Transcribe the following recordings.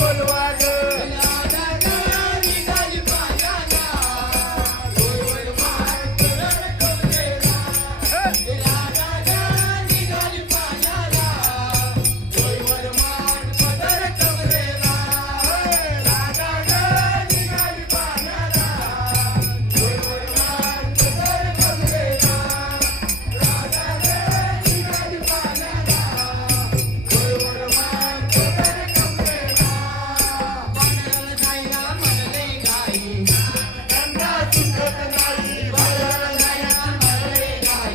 बोलवा ग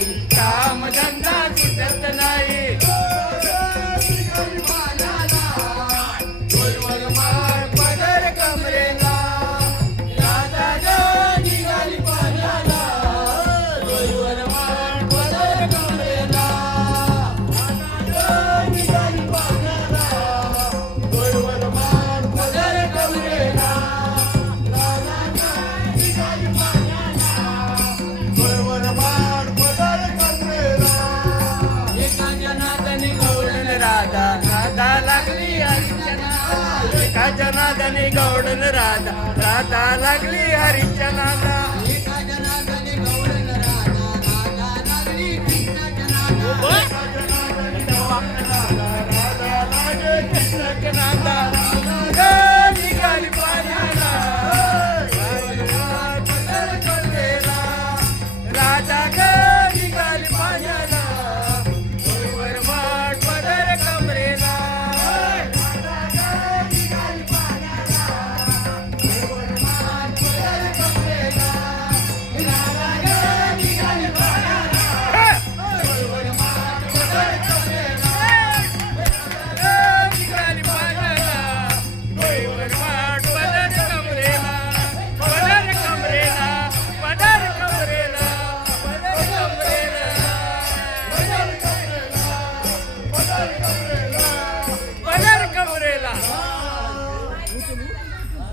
कामधंदा सुटत नाही डोईवर मार पदर कमरेला राधा ग निघाली पाण्याला डोईवर मार पदर कमरेला राधा ग निघाली पाण्याला डोईवर मार पदर कमरेला राधा ग निघाली पाण्याला डोईवर मार पदर राधा राधा लागली हरिचंद्र एका जनादने गौडन राधा राधा लागली हरिचंद्र एका जनादने गौडन राधा राधा लागली कृष्ण जनार्दन राधा लागली कृष्ण जनार्दन